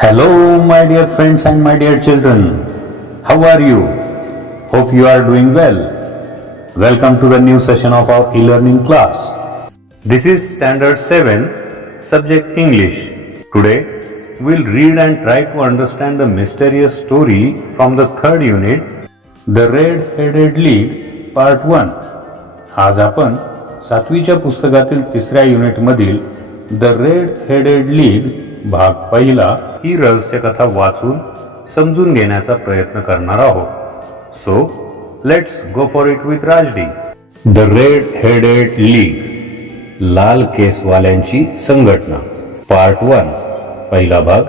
Hello, my dear friends and my dear children. How are you? Hope you are doing well. Welcome to the new session of our e-learning class. This is Standard 7, Subject English. Today, we'll read and try to understand the mysterious story from the third unit, The Red-Headed League, Part 1. आज आपण सातवीच्या पुस्तकातील तिसऱ्या युनिटमधील the red headed league भाग पहिला ही रहस्यकथा वाचून समजून घेण्याचा प्रयत्न करणार आहोत. So let's go for it with Rajdi. The red headed league, लाल केसवाल्यांची संघटना, पार्ट 1. पहिला भाग,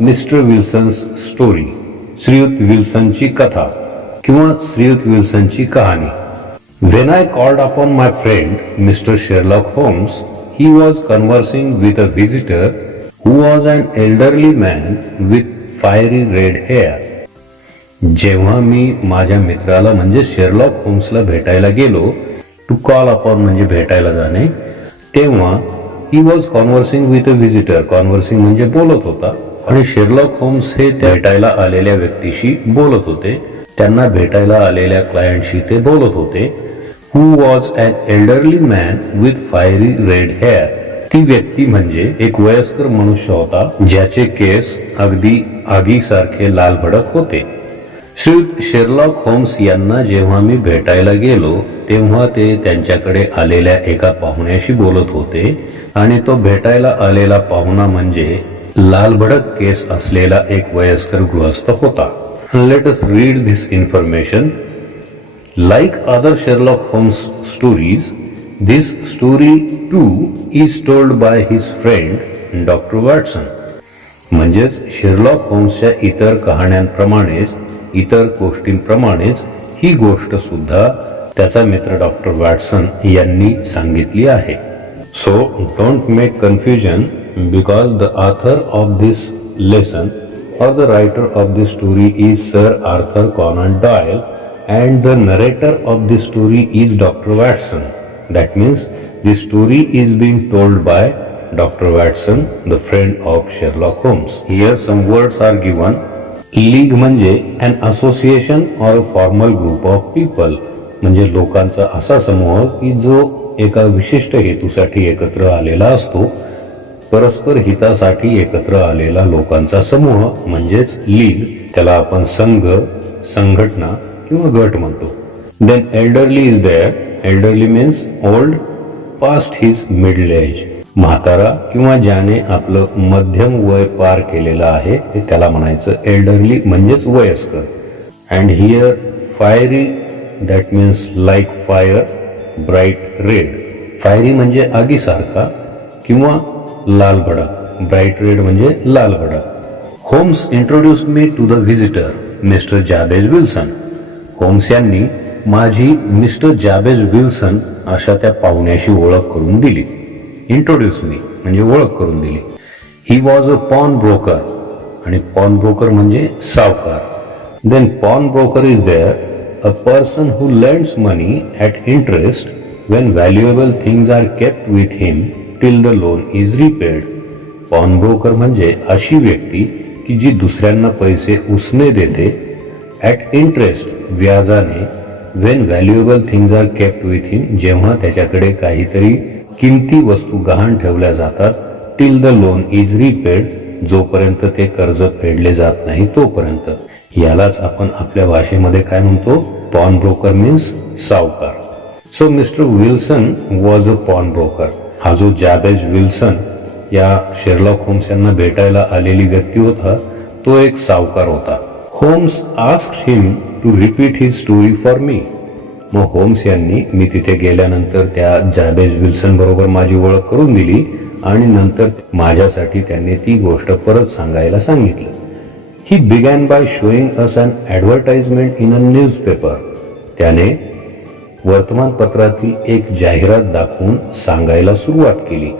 मिस्टर विल्सन्स स्टोरी, श्रीयुत विल्सनची कथा किंवा श्रीयुत विल्सनची कहाणी. When I called upon my friend, Mr. Sherlock Holmes, he was conversing with a visitor who was an elderly man with fiery red hair. जेव्हा मी माझ्या मित्राला म्हणजे शेरलॉक होम्सला भेटायला गेलो, टू कॉल अपॉन म्हणजे भेटायला जाणे, तेव्हा he was conversing with a visitor. Conversing म्हणजे बोलत होता आणि शेरलॉक होम्स हे भेटायला आलेल्या व्यक्तीशी बोलत होते. त्यांना भेटायला आलेल्या क्लायंटशी ते बोलत होते. Who was an elderly man with fiery red hair. ती व्यक्ती म्हणजे एक वयस्कर मनुष्य होता ज्याचे केस अगदी आगीसारखे लाल भडक होते. श्री शेरलॉक होम्स यांना जेव्हा मी भेटायला गेलो तेव्हा ते त्यांच्याकडे आलेल्या एका पाहुण्याशी बोलत होते आणि तो भेटायला आलेला पाहुणा म्हणजे लाल भडक केस असलेला एक वयस्कर गृहस्थ होता. Let us read this information. Like other Sherlock Holmes stories, this story too is told by his friend Dr. Watson. म्हणजेच शेरलॉक होम्सच्या इतर कहाण्यांप्रमाणेच इतर गोष्टींप्रमाणेच ही गोष्ट सुद्धा त्याचा मित्र डॉक्टर वॅटसन यांनी सांगितली आहे. So don't make confusion because the author of this lesson or the writer of this story is Sir Arthur Conan Doyle and the narrator of this story is Dr. Watson. That means this story is being told by Dr. Watson, the friend of Sherlock Holmes. Here some words are given. League म्हणजे an association or a formal group of people. म्हणजे लोकांचा असा समूह की जो एका विशिष्ट हेतूसाठी एकत्र आलेला असतो. परस्पर हितासाठी एकत्र आलेला लोकांचा समूह म्हणजेच लीग. त्याला आपण संघ, संघटना किंवा गट म्हणतो. Then elderly is there. Elderly means old, past his middle age. म्हातारा किंवा ज्याने आपलं मध्यम वय पार केलेलं आहे ते त्याला म्हणायचं एल्डरली म्हणजेच वयस्कर. And here fiery, that means like fire, bright red. Fiery म्हणजे आगीसारखा किंवा लाल भडक, ब्राईट रेड म्हणजे लाल भडक. Holmes introduced me to the visitor mister Jabez Wilson. Holmes यांनी माझी मिस्टर जाबेज विल्सन अशा त्या पाहुण्याशी ओळख करून दिली. इंट्रोड्यूस मी म्हणजे ओळख करून दिली. He was a pawn broker. आणि पॉन ब्रोकर म्हणजे सावकार. Then pawn broker is there, a person who lends money at interest when valuable things are kept with him till the loan is repaid. Pawn broker म्हणजे अशी व्यक्ती की जी दुसऱ्यांना पैसे उसने देते ॲट इंटरेस्ट व्याजाने, when valuable things are kept with him जेव्हा त्याच्याकडे काहीतरी किमती वस्तू गहाण ठेवल्या जातात, till the loan is repaid जोपर्यंत ते कर्ज फेडले जात नाही तोपर्यंत. यालाच आपण आपल्या भाषेमध्ये काय म्हणतो, पॉन ब्रोकर मीन्स सावकार. So mister Wilson was a pawn broker. हा जो जाबेज विल्सन या शेरलॉक होम्स यांना भेटायला आलेली व्यक्ती होता तो एक सावकार होता. Holmes asked him to repeat his story for me. मग होम्स यांनी मी तिथे गेल्यानंतर त्या जाबेज विल्सन बरोबर माझी ओळख करून दिली आणि नंतर माझ्यासाठी त्यांनी ती गोष्ट परत सांगायला सांगितलं. He began by showing us an advertisement in a newspaper. त्याने वर्तमानपत्रातील एक जाहिरात दाखवून सांगायला सुरुवात केली.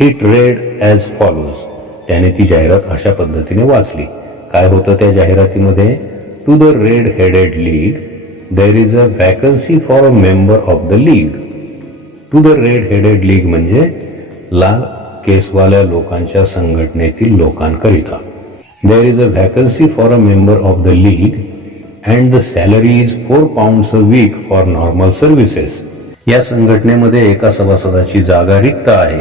It read as follows. त्याने ती जाहिरात अशा पद्धतीने वाचली. काय होतं त्या जाहिरातीमध्ये, to the red headed league there is a vacancy for a member of the league. To the red headed league म्हणजे लाल केसवाल्या लोकांच्या संघटनेतील लोकांकरिता. There is a vacancy for a member of the league and the salary is £4 a week for normal services. या संघटनेमध्ये एका सभासदाची जागा रिक्त आहे.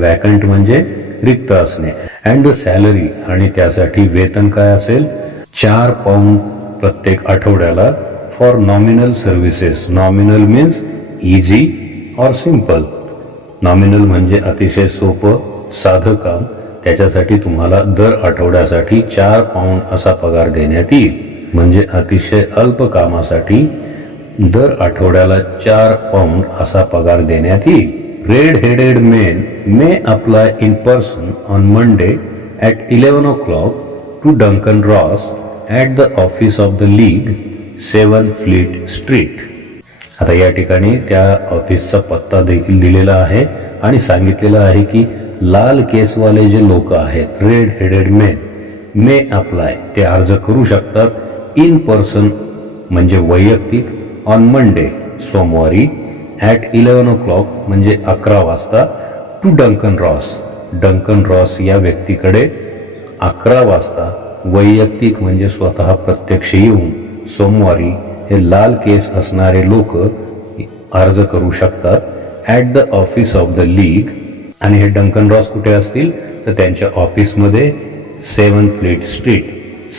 वॅकंट म्हणजे रिक्त असणे. अँड द सॅलरी आणि त्यासाठी वेतन काय असेल, £4 प्रत्येक आठवड्याला for nominal services. Nominal means easy और सिंपल. नॉमिनल म्हणजे अतिशय सोपं साधं काम. त्याच्यासाठी तुम्हाला दर आठवड्यासाठी £4 असा पगार देण्यात येईल. म्हणजे अतिशय अल्प कामासाठी दर आठवड्याला £4 असा पगार देण्यात येईल. Red headed men may apply in person on Monday at 11 o'clock to Duncan Ross at the office of the league 7 Fleet Street. आता या ठिकाणी त्या ऑफिसचा पत्ता देखील दिलेला आहे आणि सांगितलेलं आहे की लाल केसवाले जे लोक आहेत, red headed men, may apply, ते अर्ज करू शकतात इन पर्सन म्हणजे वैयक्तिक, ऑन मंडे सोमवारी, ॲट 11 o'clock म्हणजे 11 वाजता, टू डंकन रॉस, डंकन रॉस या व्यक्तीकडे 11 वाजता वैयक्तिक म्हणजे स्वतः प्रत्यक्ष येऊन सोमवारी हे लाल केस असणारे लोक अर्ज करू शकतात at the office of the league. आणि हे डंकन रॉस कुठे असतील तर त्यांच्या ऑफिसमध्ये 7 फ्लीट स्ट्रीट,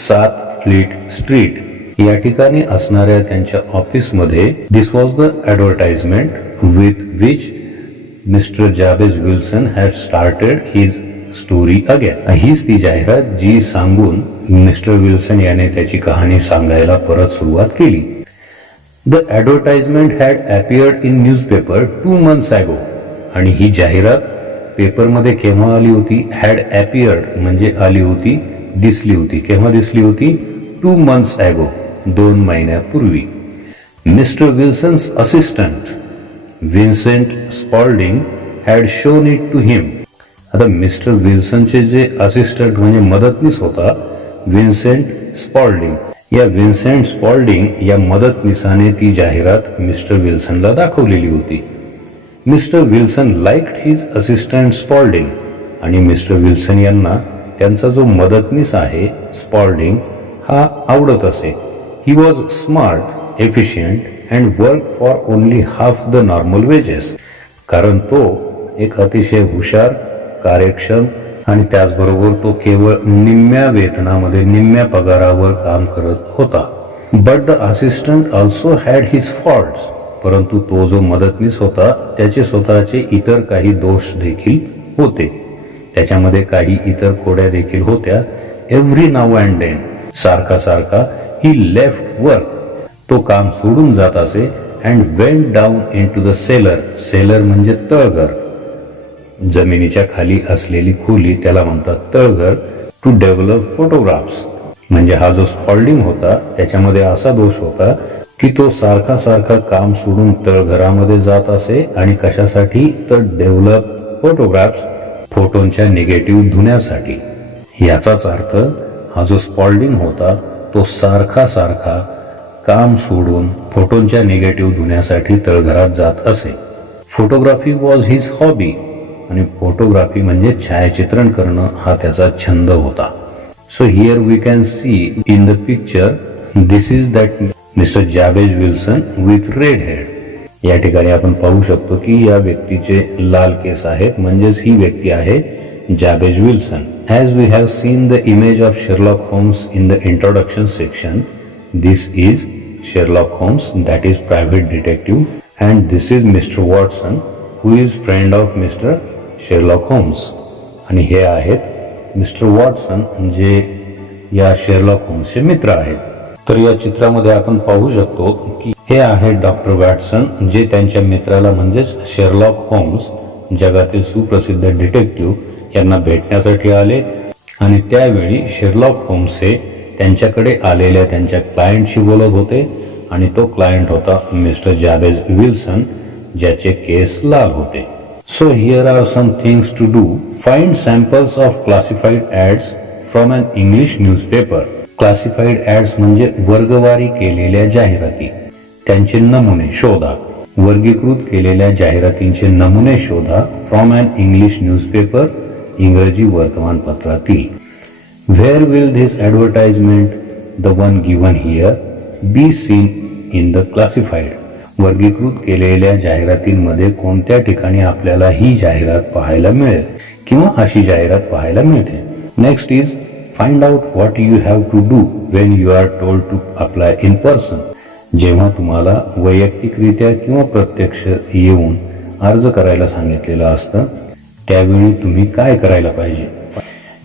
7 फ्लीट स्ट्रीट या ठिकाणी असणाऱ्या त्यांच्या ऑफिसमध्ये. This was the advertisement with which mister Jabez Wilson had started his story again. हीच ती जाहिरात जी सांगून मिस्टर विल्सन याने त्याची कहाणी सांगायला परत सुरुवात केली. The advertisement had appeared in newspaper 2 months ago. आणि ही जाहिरात पेपरमध्ये केव्हा आली होती, हॅड अपीयर्ड म्हणजे आली होती, दिसली होती. केव्हा दिसली होती, 2 months ago, 2 महिन्यापूर्वी. Mister Wilson's assistant Vincent Spaulding had shown it to him. आता मिस्टर विल्सनचे जे असिस्टंट म्हणजे मदतनीस होता विन्सेंट स्पॉल्डिंग, या विन्सेंट स्पॉल्डिंग या मदतनीसाने ती जाहिरात मिस्टर विल्सनला दाखवलेली होती. Mister Wilson liked his assistant Spaulding. आणि मिस्टर विल्सन यांना त्यांचा जो मदतनीस आहे स्पॉल्डिंग हा आवडत असे. He was smart, efficient and work for only half the normal wedges. कारण तो एक अतिशय हुशार, कार्यक्षम आणि त्याचबरोबर तो केवळ निम्म्या वेतनामध्ये, निम्म्या पगारावर काम करत होता. But the assistant also had his faults. परंतु तो जो मदतनीस होता त्याचे स्वतःचे इतर काही दोष देखील होते. त्याच्यामध्ये काही इतर खोड्या देखील होत्या. एव्हरी नाउ अँड देन, सारखा सारखा, ही लेफ्ट वर्क, तो काम सोडून जात असे. And went down into the cellar. Cellar म्हणजे तळघर, जमिनीच्या खाली असलेली खोली, त्याला म्हणतात तळघर. To develop photographs. म्हणजे हा जो स्पॉल्डिंग होता त्याच्यामध्ये असा दोष होता की तो सारखा सारखा काम सोडून तळघरामध्ये जात असे. आणि कशासाठी तर डेव्हलप फोटोग्राफ्स, फोटोंच्या निगेटिव्ह धुण्यासाठी. याचाच अर्थ हा जो स्पॉल्डिंग होता तो सारखा सारखा काम सोडून फोटोंच्या निगेटिव्ह धुण्यासाठी तळघरात जात असे. Photography was his hobby. आणि फोटोग्राफी म्हणजे छायाचित्रण करणं हा त्याचा छंद होता. So here we can see in the picture this is that mister Jabez Wilson with red head. या ठिकाणी आपण पाहू शकतो की या व्यक्तीचे लाल केस आहेत, म्हणजेच ही व्यक्ती आहे Jabez Wilson. As we have seen the image of Sherlock Holmes in the introduction section, this is Sherlock Holmes, that is private detective, and this is mister Watson who is friend of mister Sherlock Holmes. आणि हे आहेत mister Watson जे या Sherlock होम्सचे मित्र आहेत. तर या चित्रामध्ये आपण पाहू शकतो की हे आहे डॉक्टर वॅटसन जे त्यांच्या मित्राला म्हणजेच शेरलॉक होम्स, जगातील सुप्रसिद्ध डिटेक्टिव्ह, यांना भेटण्यासाठी आले. आणि त्यावेळी शेरलॉक होम्स हे त्यांच्याकडे आलेल्या त्यांच्या क्लायंटशी बोलत होते. आणि तो क्लायंट होता मिस्टर जाबेज विल्सन ज्याचे केस लाल होते. So here are some things to do. Find samples of classified ads from an English newspaper. Classified ads म्हणजे वर्गवारी केलेल्या जाहिराती, त्यांचे नमुने शोधा. वर्गीकृत केलेल्या जाहिरातींचे नमुने शोधा फ्रॉम अन इंग्लिश न्यूजपेपर, इंग्रजी वर्तमानपत्रातील. Where will this advertisement, the one given here, be seen in the classified? वर्गीकृत केलेल्या जाहिरातींमध्ये कोणत्या ठिकाणी आपल्याला ही जाहिरात पाहायला मिळेल किंवा अशी जाहिरात पाहायला मिळते. Next is find out what you have to do when you are told to apply in person. जेव्हा तुम्हाला वैयक्तिकरित्या किंवा प्रत्यक्ष येऊन अर्ज करायला सांगितलेलं असतं त्यावेळी तुम्ही काय करायला पाहिजे.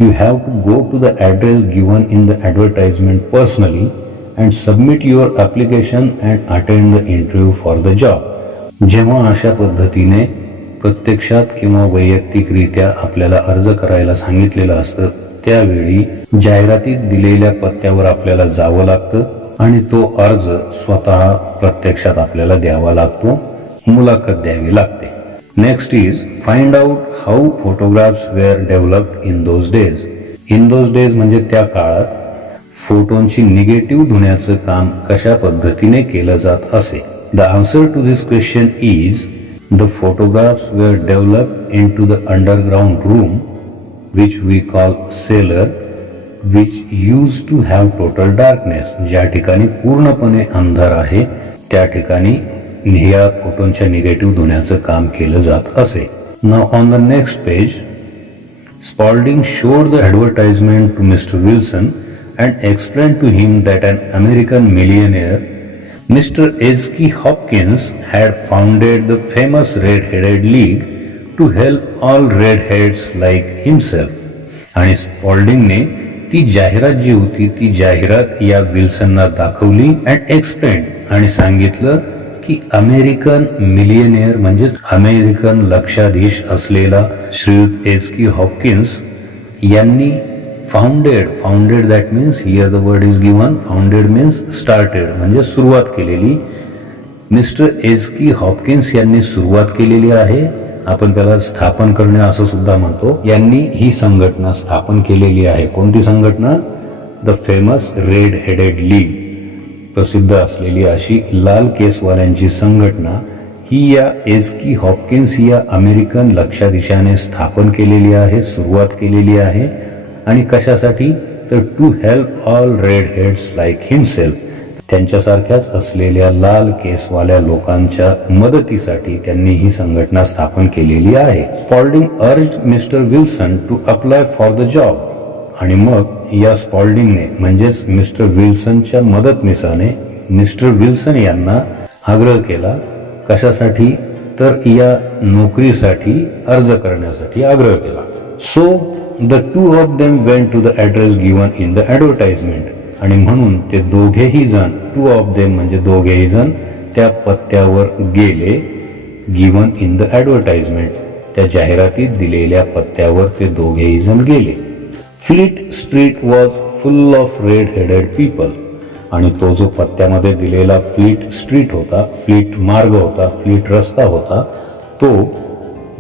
You have to go to the address given in the advertisement personally and submit your application and attend the interview for the job. जेव्हा अशा पद्धतीने प्रत्यक्षात किंवा वैयक्तिकरित्या आपल्याला अर्ज करायला सांगितलेलं असतं त्यावेळी जाहिरातीत दिलेल्या पत्त्यावर आपल्याला जावं लागतं आणि तो अर्ज स्वतः प्रत्यक्षात आपल्याला द्यावा लागतो, मुलाखत द्यावी लागते. Next is find out how photographs were developed in those days. In those days म्हणजे त्या काळात फोटोंची निगेटिव्ह धुण्याचं काम कशा पद्धतीने केलं जात असे. The answer to this question is the photographs were developed into the underground room which we call cellar which use to have total darkness. ज्या ठिकाणी पूर्णपणे अंधार आहे त्या ठिकाणी ह्या फोटोंच्या निगेटिव्ह धुण्याचं काम केलं जात असे. Now on the next page Spalding showed the advertisement to Mr. Wilson and explained to him that an American millionaire, Mr. H.K. Hopkins, had founded the famous Red-Headed League to help all redheads like himself. आणि स्पॉल्डिंगने ती जाहिरात जी होती ती जाहिरात या विल्सनना दाखवली and explain आणि सांगितलं की अमेरिकन मिलियनेअर म्हणजे अमेरिकन लक्षाधीश असलेला श्रीयुत एच.के. हॉपकिन्स यांनी founded that means here the word is given. Founded means started म्हणजे सुरुवात केलेली. Mister HK. हॉपकिन्स यांनी सुरुवात केलेली आहे. आपण त्याला स्थापन करणे असं सुद्धा म्हणतो. यांनी ही संघटना स्थापन केलेली आहे. कोणती संघटना? The famous red headed league. प्रसिद्ध असलेली अशी लाल केसवाल्यांची संघटना ही या एच.के. हॉपकिन्स या अमेरिकन लक्षाधीशाने स्थापन केलेली आहे, सुरुवात केलेली आहे. आणि कशासाठी? तर to help all red heads like himself. त्यांच्यासारख्याच असलेल्या लाल केसवाल्या लोकांच्या मदतीसाठी त्यांनी ही संघटना स्थापन केलेली आहे. Spaulding urged mister Wilson to apply for the job. आणि मग या स्पॉल्डिंगने म्हणजेच मिस्टर विल्सनच्या मदतनीसाने मिस्टर विल्सन यांना आग्रह केला. कशासाठी? तर या नोकरीसाठी अर्ज करण्यासाठी आग्रह केला. So the two of them went to the address given in the advertisement. आणि म्हणून ते दोघेही जण, टू ऑफ देम म्हणजे दोघेही जण त्या पत्त्यावर गेले. गिवन इन द ॲडव्हर्टाइजमेंट, त्या जाहिरातीत दिलेल्या पत्त्यावर ते दोघेही जण गेले. Fleet street was full of red headed people. आणि तो जो पत्त्यामध्ये दिलेला फ्लीट स्ट्रीट होता, फ्लीट मार्ग होता, फ्लीट रस्ता होता, तो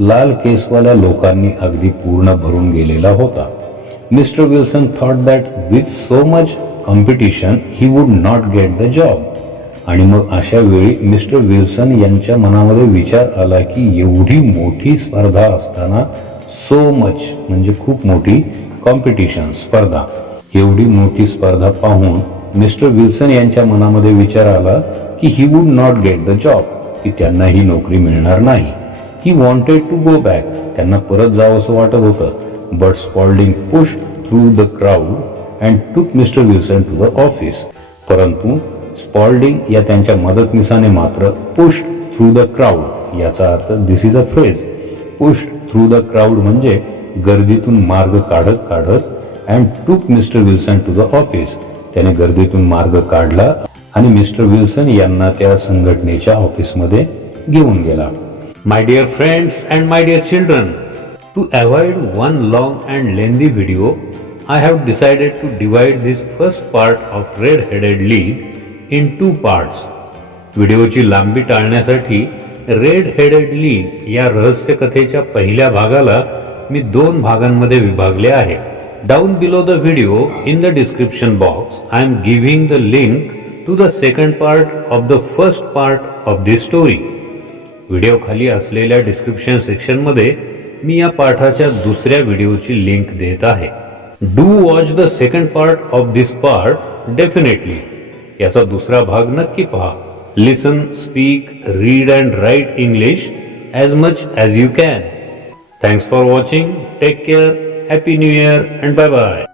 लाल केसवाल्या लोकांनी अगदी पूर्ण भरून गेलेला होता. Mister Wilson thought that with so much competition he would not get the job. आणि मग अशा वेळी मिस्टर विल्सन यांच्या मनामध्ये विचार आला की एवढी मोठी स्पर्धा असताना, सो मच म्हणजे खूप मोठी, कॉम्पिटिशन स्पर्धा, एवढी मोठी स्पर्धा पाहून मिस्टर विल्सन यांच्या मनामध्ये विचार आला की he would not get the job, की त्यांना ही नोकरी मिळणार नाही. He wanted to go back, त्यांना परत जावं असं वाटत होतं. But Spaulding pushed through the crowd and took mister Wilson to the office. परंतु स्पॉल्डिंग या त्यांच्या मदतनीसाने मात्र पुश्ड थ्रू द क्राऊड, याचा अर्थ this is a phrase. Pushed through the crowd म्हणजे गर्दीतून मार्ग काढत काढत and took mister Wilson to the office, त्याने गर्दीतून मार्ग काढला आणि मिस्टर विल्सन यांना त्या संघटनेच्या ऑफिसमध्ये घेऊन गेला. My dear friends and my dear children, to avoid one long and lengthy video I have decided to divide this first part of Red-Headed League in two parts. व्हिडिओची लांबी टाळण्यासाठी रेड-हेडेड लीग या रहस्य कथेच्या पहिल्या भागाला मी दोन भागांमध्ये विभागले आहे. Down below the video in the description box I am giving the link to the second part of the first part of this story. Video खाली असलेल्या डिस्क्रिप्शन सेक्शनमध्ये मी या पाठाच्या दुसऱ्या व्हिडिओची लिंक देत आहे. Do watch the second part of this part definitely. याचा दुसरा भाग नक्की पहा. Listen, speak, read and write English as much as you can. Thanks for watching. Take care. Happy New Year and bye bye.